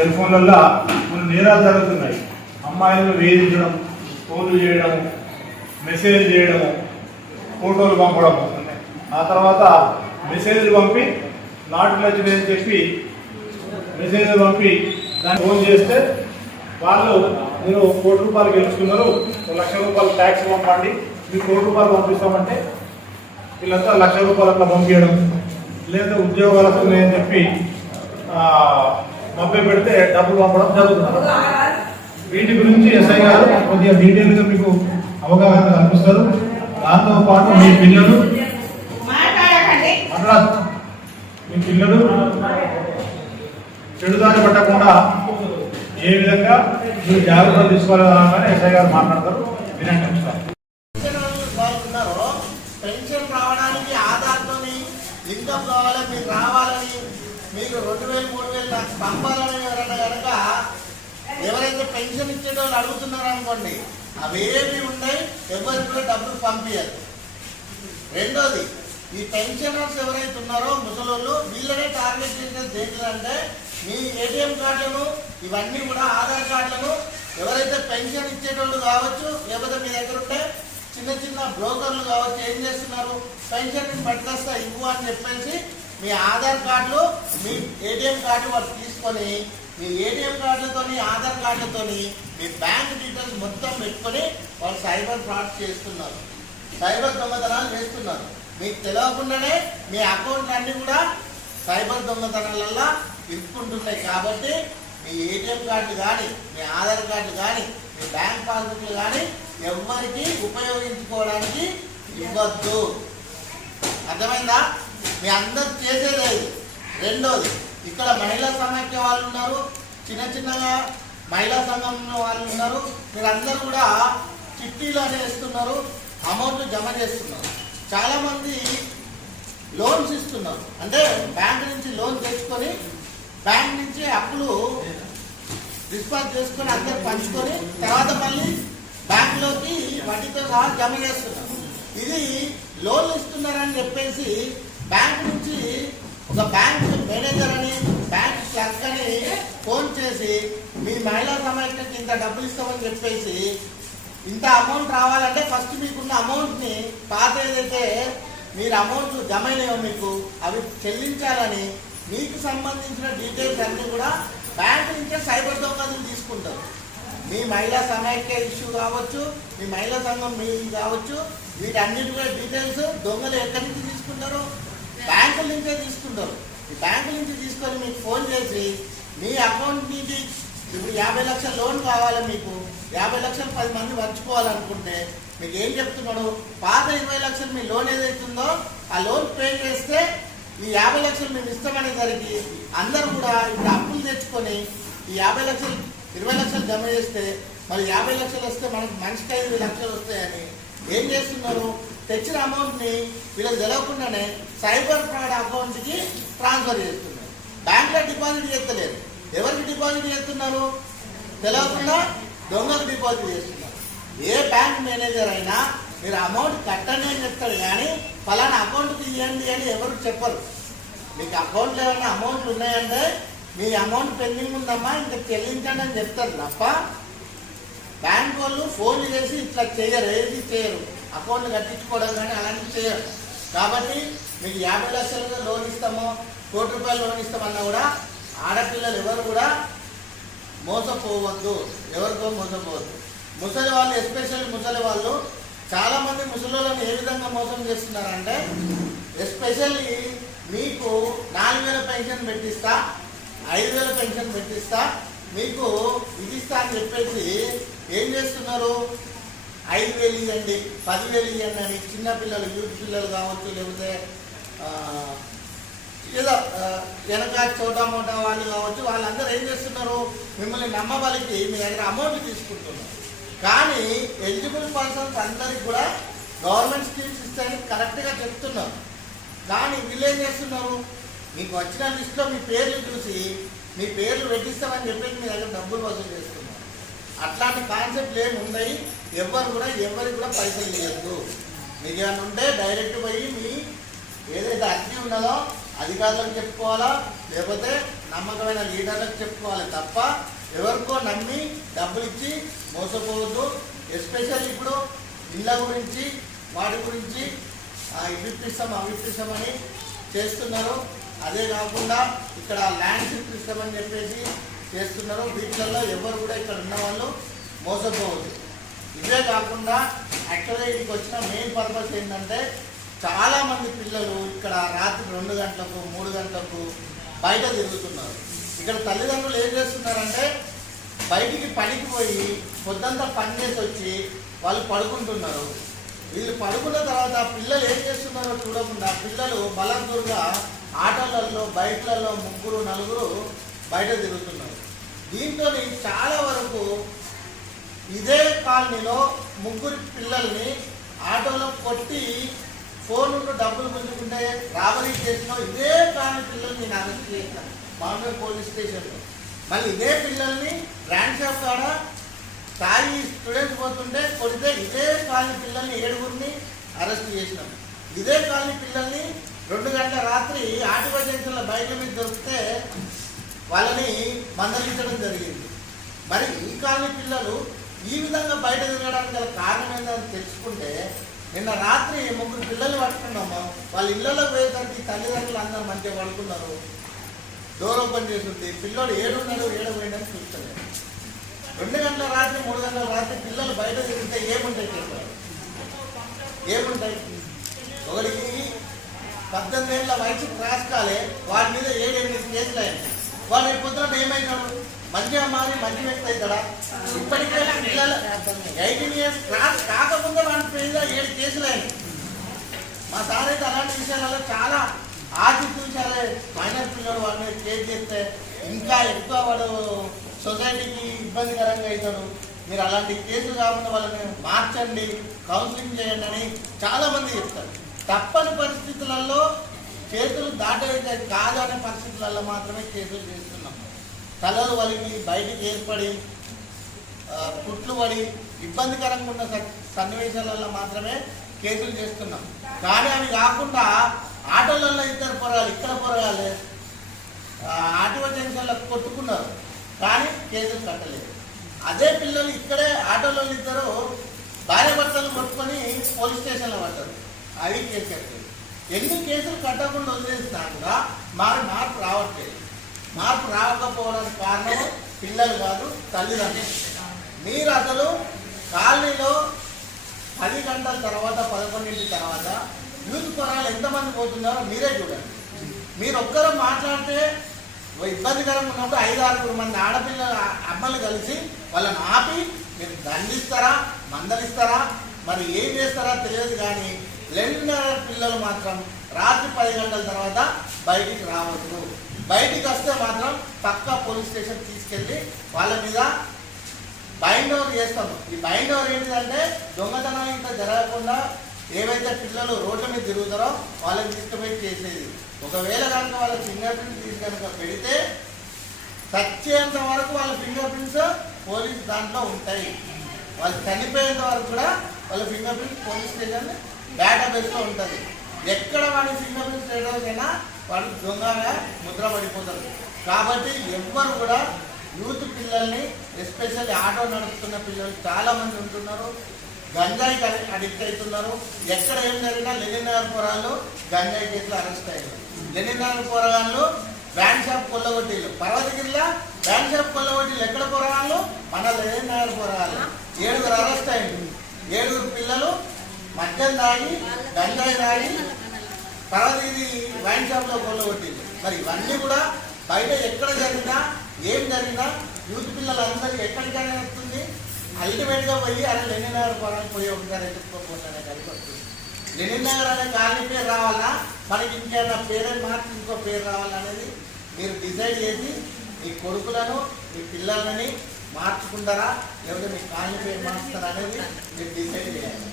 Cell ఫోన్లలో కొన్ని నేరాలు జరుగుతున్నాయి. అమ్మాయిలను వేధించడం ఫోన్లు చేయడం మెసేజ్ చేయడం ఫోటోలు పంపడం. ఆ తర్వాత మెసేజ్లు పంపి నాటు నచ్చినని చెప్పి మెసేజ్లు పంపి దాన్ని ఫోన్ చేస్తే వాళ్ళు మీరు కోటి రూపాయలు గెలుచుకున్నారు ఒక లక్ష రూపాయలు ట్యాక్స్ పంపండి మీరు కోటి రూపాయలు పంపిస్తామంటే వీళ్ళంతా లక్ష రూపాయలు అట్లా పంపించడం లేదా ఉద్యోగాలు వస్తున్నాయని చెప్పి మభ్య పెడితే డబ్బులు పంపడం జరుగుతుంది. వీటి గురించి ఎస్ఐ గారు కొద్దిగా డీటెయిల్గా మీకు అవగాహన కల్పిస్తారు. దాంతో పాటు మీ పిల్లలు మీ పిల్లలు చెడుదారి పట్టకుండా ఏ విధంగా మీరు జాగ్రత్తలు తీసుకోవాలని ఎస్ఐ గారు మాట్లాడతారు. వినండి పెన్షన్ రావడానికి ఇన్కమ్ కావాలి మీరు రావాలని మీరు రెండు వేలు మూడు వేలు నాకు పంపాలని ఎవరన్నా కనుక ఎవరైతే పెన్షన్ ఇచ్చేటో వాళ్ళు అడుగుతున్నారో అనుకోండి అవేవి ఉన్నాయి ఎవరికి కూడా డబ్బులు పంపించారు రెండోది ఈ పెన్షనర్స్ ఎవరైతే ఉన్నారో ముసలోళ్ళు వీళ్ళనే టార్గెట్ చేసేది ఏంటంటే మీ ఏటీఎం కార్డులను ఇవన్నీ కూడా ఆధార్ కార్డులను ఎవరైతే పెన్షన్ ఇచ్చేటోళ్ళు కావచ్చు లేకపోతే మీ దగ్గర ఉంటే చిన్న చిన్న బ్రోకర్లు కావచ్చు ఏం చేస్తున్నారు? పెన్షన్ పట్టుకొస్తా ఇవ్వు అని చెప్పేసి మీ ఆధార్ కార్డులు మీ ఏటీఎం కార్డు వాళ్ళు తీసుకొని మీ ఏటీఎం కార్డులతోని ఆధార్ కార్డులతోని మీ బ్యాంక్ డీటెయిల్స్ మొత్తం పెట్టుకొని వాళ్ళు సైబర్ ఫ్రాడ్ చేస్తున్నారు. సైబర్ దొంగతనాలు చేస్తున్నారు. మీకు తెలియకుండానే మీ అకౌంట్ అన్నీ కూడా సైబర్ దొంగతనాలల్లో ఇరుక్కుంటున్నాయి కాబట్టి మీ ఏటీఎం కార్డు కానీ మీ ఆధార్ కార్డు కానీ మీ బ్యాంక్ పాస్బుక్లు కానీ ఎవరికి ఉపయోగించుకోవడానికి ఇవ్వద్దు. అర్థమైందా? మీ అందరు చేసేది అది. రెండోది ఇక్కడ మహిళా సమాఖ్య వాళ్ళు ఉన్నారు చిన్న చిన్నగా మహిళా సంఘం వాళ్ళు ఉన్నారు. మీరందరూ కూడా చిట్టీలు అనేది ఇస్తున్నారు అమౌంట్ జమ చేస్తున్నారు. చాలామంది లోన్స్ ఇస్తున్నారు. అంటే బ్యాంక్ నుంచి లోన్ తెచ్చుకొని బ్యాంక్ నుంచి అప్పులు డిస్పాచ్ చేసుకొని అందరు పంచుకొని తర్వాత మళ్ళీ బ్యాంకులోకి వడ్డీతో సహా జమ చేస్తున్నారు. ఇది లోన్లు ఇస్తున్నారని చెప్పేసి ఒక బ్యాంక్ మేనేజర్ అని బ్యాంక్ క్లర్క్ అని ఫోన్ చేసి మీ మహిళా సమాఖ్యకి ఇంత డబ్బులు ఇస్తామని చెప్పేసి ఇంత అమౌంట్ రావాలంటే ఫస్ట్ మీకున్న అమౌంట్ని పాత ఏదైతే మీరు అమౌంట్ జమ అయినాయో మీకు? అవి చెల్లించాలని మీకు సంబంధించిన డీటెయిల్స్ అన్నీ కూడా బ్యాంక్ నుంచే సైబర్ దొంగలు తీసుకుంటారు. మీ మహిళా సమైక్య ఇష్యూ కావచ్చు మీ మహిళా సంఘం మీ కావచ్చు వీటన్నిటి కూడా డీటెయిల్స్ దొంగలు ఎక్కడి నుంచి తీసుకుంటారు? బ్యాంకుల నుంచే తీసుకుంటారు. ఈ బ్యాంకుల నుంచి తీసుకొని మీకు ఫోన్ చేసి మీ అకౌంట్ నుంచి ఇప్పుడు యాభై లక్షల లోన్ కావాలి మీకు. యాభై లక్షలు పది మంది పంచుకోవాలనుకుంటే మీకు ఏం చెప్తున్నాడు? పాత ఇరవై లక్షలు మీ లోన్ ఏదైతుందో ఆ లోన్ పే చేస్తే ఈ యాభై లక్షలు మేము ఇస్తామనేసరికి అందరూ కూడా ఇప్పుడు అప్పులు తెచ్చుకొని ఈ యాభై లక్షలు ఇరవై లక్షలు జమ చేస్తే మరి యాభై లక్షలు వస్తే మనకి మనిషికి ఐదు లక్షలు వస్తాయని ఏం చేస్తున్నారు? తెచ్చిన అమౌంట్ని వీళ్ళకి తెలవకుండానే సైబర్ ఫ్రాడ్ అకౌంట్కి ట్రాన్స్ఫర్ చేస్తున్నారు. బ్యాంక్లో డిపాజిట్ చేస్తలేరు ఎవరికి డిపాజిట్ చేస్తున్నారు? తెలియకుండా దొంగకు డిపాజిట్ చేస్తున్నారు. ఏ బ్యాంక్ మేనేజర్ అయినా మీరు అమౌంట్ కట్టండి అని చెప్తాడు కానీ ఫలానా అకౌంట్కి ఇవ్వండి అని ఎవరు చెప్పరు. మీకు అకౌంట్లో ఏమైనా అమౌంట్లు ఉన్నాయంటే మీ అమౌంట్ పెండింగ్ ఉందమ్మా ఇంకా చెల్లించండి అని చెప్తారు తప్ప బ్యాంక్ వాళ్ళు ఫోన్ చేసి ఇట్లా చేయరు ఏది చేయరు. అకౌంట్ కట్టించుకోవడం కానీ అలాంటివి చేయరు. కాబట్టి మీకు యాభై లక్షలుగా లోన్ ఇస్తామో కోటి రూపాయలు లోన్ ఇస్తామన్నా కూడా ఆడపిల్లలు ఎవరు కూడా మోసపోవద్దు. ఎవరికో మోసపోవద్దు. ముసలి వాళ్ళు ఎస్పెషల్లీ ముసలి వాళ్ళు చాలామంది ముసలిలను ఏ విధంగా మోసం చేస్తున్నారంటే ఎస్పెషల్లీ మీకు నాలుగు వేల పెన్షన్ పెట్టిస్తా ఐదు వేల పెన్షన్ పెట్టిస్తా మీకు ఇది ఇస్తా అని చెప్పేసి ఏం చేస్తున్నారు? ఐదు వేలు ఇవ్వండి పదివేలు ఇవ్వండి అని చిన్నపిల్లలు యూత్ పిల్లలు కావచ్చు లేకపోతే ఏదో వెనక చోటా మోటా వాళ్ళు కావచ్చు వాళ్ళందరూ ఏం చేస్తున్నారు? మిమ్మల్ని నమ్మబలికి మీ దగ్గర అమౌంట్ తీసుకుంటున్నారు. కానీ ఎలిజిబుల్ పర్సన్స్ అందరికి కూడా గవర్నమెంట్ స్కీమ్స్ ఇస్తాయని కరెక్ట్గా చెప్తున్నారు. కానీ వీళ్ళు ఏం చేస్తున్నారు? మీకు వచ్చిన లిస్ట్లో మీ పేర్లు చూసి మీ పేర్లు పెట్టిస్తామని చెప్పేసి మీ దగ్గర డబ్బులు వసూలు చేస్తున్నారు. అట్లాంటి కాన్సెప్ట్లు ఏమి ఉన్నాయి ఎవరు కూడా ఎవరికి కూడా పైసలు ఇవ్వద్దు మీకు ఏమైనా ఉంటే డైరెక్ట్ పోయి మీ ఏదైతే అగ్ని ఉన్నదో అధికారులకు చెప్పుకోవాలా? లేకపోతే నమ్మకమైన లీడర్లకు చెప్పుకోవాలి తప్ప ఎవరికో నమ్మి డబ్బులు ఇచ్చి మోసపోవద్దు. ఎస్పెషల్ ఇప్పుడు ఇళ్ళ గురించి వాటి గురించి ఇప్పిస్తాం అవి ఇప్పిస్తామని చేస్తున్నారు. అదే కాకుండా ఇక్కడ ల్యాండ్స్ ఇప్పిస్తామని చెప్పేసి చేస్తున్నారు వీటిలలో ఎవరు కూడా ఇక్కడ ఉన్న వాళ్ళు మోసపోవద్దు. ఇదే కాకుండా యాక్చువల్గా ఇక్కడికి వచ్చిన మెయిన్ పర్పస్ ఏంటంటే చాలామంది పిల్లలు ఇక్కడ రాత్రి రెండు గంటలకు మూడు గంటలకు బయట తిరుగుతున్నారు. ఇక్కడ తల్లిదండ్రులు ఏం చేస్తున్నారంటే బయటికి పనికి పోయి పొద్దంతా పని చేసి వచ్చి వాళ్ళు పడుకుంటున్నారు. వీళ్ళు పడుకున్న తర్వాత పిల్లలు ఏం చేస్తున్నారో చూడకుండా పిల్లలు బలందూరుగా ఆటలలో బయటలలో ముగ్గురు నలుగురు బయట తిరుగుతున్నారు. దీంతో చాలా వరకు ఇదే కాలనీలో ముగ్గురు పిల్లల్ని ఆటోలో కొట్టి ఫోన్ డబ్బులు గుంజుకుంటే రాబరీ చేసిన ఇదే కాలనీ పిల్లల్ని నేను అరెస్ట్ చేశాను బాంబే పోలీస్ స్టేషన్లో. మళ్ళీ ఇదే పిల్లల్ని బ్రాంచ్ ఆఫ్ కాడ తాయి స్టూడెంట్స్ పోతుంటే కొడితే ఇదే కాలనీ పిల్లల్ని ఏడుగురిని అరెస్ట్ చేసినాం. ఇదే కాలనీ పిల్లల్ని రెండు గంటల రాత్రి ఆటో జంక్షన్ల బైక్ల మీద దొరికితే వాళ్ళని మందలించడం జరిగింది. మరి ఈ కాలనీ పిల్లలు ఈ విధంగా బయట తిరగడానికి గల కారణం ఏంటని తెలుసుకుంటే నిన్న రాత్రి ముగ్గురు పిల్లలు పట్టుకున్నాము? వాళ్ళ ఇళ్ళలో పోయేసరికి తల్లిదండ్రులు అందరూ మంచిగా పడుకున్నారు. డోర్ ఓపెన్ చేసింది. పిల్లలు ఏడున్నాడు ఏడు చూస్తలేదు. రెండు గంటల రాత్రి మూడు గంటల రాత్రి పిల్లలు బయట తిరిగితే ఏముంటాయి చెప్పారు ఏముంటాయి? ఒకరికి పద్దెనిమిది ఏళ్ళ వయసు క్రాస్ కాలే వాడి మీద ఏడు ఎనిమిది కేసులు అయినాయి. వాడు రేపు పొద్దున ఏమైనాడు మంచిగా మారి మంచి వ్యక్తి అవుతాడా? ఇప్పటికే పిల్లలు ఎయిటీన్ ఇయర్స్ క్లాస్ కాకముందే వాడి మీద ఏడు కేసులు అయినాయి. మా సార్ అయితే అలాంటి విషయాలలో చాలా ఆచి మైనర్ పిల్లడు వాడి మీద కేసు చేస్తే ఇంకా ఎక్కువ వాడు సొసైటీకి ఇబ్బందికరంగా అవుతాడు. మీరు అలాంటి కేసులు కాకుండా వాళ్ళని మార్చండి కౌన్సిలింగ్ చేయండి అని చాలామంది చెప్తారు. తప్పని పరిస్థితులలో చేతులు దాటేది కాదనే పరిస్థితులలో మాత్రమే కేసులు చేస్తున్నాం. తలలు వలిగి బయటికి ఏర్పడి పుట్లు కుట్లు పడి ఇబ్బందికరంగా ఉన్న స- సన్నివేశాలలో మాత్రమే కేసులు చేస్తున్నాం. కానీ అవి కాకుండా ఆటోలలో ఇద్దరు పొరగాలి ఇక్కడ పొరగాలి ఆ, ఆటో జంక్షన్లో కొట్టుకున్నారు. కానీ కేసులు కట్టలేదు. అదే పిల్లలు ఇక్కడే ఆటోలో ఇద్దరు భార్య భర్తలు కొట్టుకొని పోలీస్ స్టేషన్లో పడ్డారు. అవి కేసు కట్టలేదు ఎన్ని కేసులు కట్టకుండా వదిలేసినా కూడా మాకు మార్పు రావట్లేదు. మార్పు రాకపోవడానికి కారణం పిల్లలు కాదు తల్లిదండ్రులు. మీరు అసలు కాలనీలో పది గంటల తర్వాత పదకొండింటి తర్వాత యూత్ పొరాలు ఎంతమంది పోతున్నారో మీరే చూడండి. మీరు ఒక్కరు మాట్లాడితే ఇబ్బందికరంగా ఉన్నప్పుడు ఐదు ఆరుగురు మంది ఆడపిల్లల అమ్మలు కలిసి వాళ్ళని ఆపి మీరు దండిస్తారా మందలిస్తారా? మరి ఏం చేస్తారా తెలియదు కానీ లెండినగర్ పిల్లలు మాత్రం రాత్రి పది గంటల తర్వాత బయటికి రావద్దు. బయటికి వస్తే మాత్రం పక్కా పోలీస్ స్టేషన్ తీసుకెళ్ళి వాళ్ళ మీద బైండ్ ఓవర్ చేస్తాము. ఈ బైండ్ ఓవర్ ఏంటిదంటే దొంగతనం ఇంత జరగకుండా ఏవైతే పిల్లలు రోడ్ల మీద తిరుగుతారో వాళ్ళని తీసుకుపోయి చేసేది. ఒకవేళ కనుక వాళ్ళ ఫింగర్ ప్రింట్ తీసి కనుక పెడితే చచ్చేంత వరకు వాళ్ళ ఫింగర్ ప్రింట్స్ పోలీస్ దాంట్లో ఉంటాయి. వాళ్ళు చనిపోయేంత వరకు కూడా వాళ్ళ ఫింగర్ ప్రింట్ పోలీస్ స్టేషన్ డేటాబేస్లో ఉంటుంది. ఎక్కడ వాడి ఫింగర్ ప్రింట్స్ అయినా వాళ్ళు దొంగగా ముద్ర పడిపోతారు కాబట్టి ఎవ్వరు కూడా యూత్ పిల్లల్ని ఎస్పెషల్లీ ఆటో నడుపుతున్న పిల్లలు చాలామంది ఉంటున్నారు. గంజాయికి అడిక్ట్ అవుతున్నారు. ఎక్కడ ఏం జరిగినా లెనిన్ నగర్ పోరాళ్ళు గంజాయి కేసులు అరెస్ట్ అయ్యారు. లెనిన్ నగర్ పోరాళ్ళు బ్యాండ్ షాప్ కొల్లగొట్టిళ్ళు. పర్వతగిరిలో బ్యాండ్ షాప్ కొల్లగొట్టిళ్ళు ఎక్కడ పోరాళ్ళు మన లెనిన్ నగర్ పోరాళ్ళు ఏడుగురు అరెస్ట్ అయ్యింది ఏడుగురు పిల్లలు మద్యం తాగి గంజాయి తాగి ఇది వైన్ షాప్లో లో కొల్లగొట్టింది. మరి ఇవన్నీ కూడా బయట ఎక్కడ జరిగినా ఏం జరిగినా యూత్ పిల్లలందరికీ ఎక్కడికైనా వస్తుంది. అల్టిమేట్గా పోయి అరే లెనిన్ నగర్ పోరానికి పోయి ఒకసారి ఎత్తుకోపోతానే కలిపి వస్తుంది. లెనిన్ నగర్ అనే కాలనీ పేరు రావాలా? మనకి ఇంకేమైనా పేరే మార్చి ఇంకో పేరు రావాలనేది మీరు డిసైడ్ చేసి మీ కొడుకులను మీ పిల్లలని మార్చుకుంటారా? లేకపోతే మీ కాలనీ పేరు మార్చుతారా అనేది మీరు డిసైడ్ చేయాలి.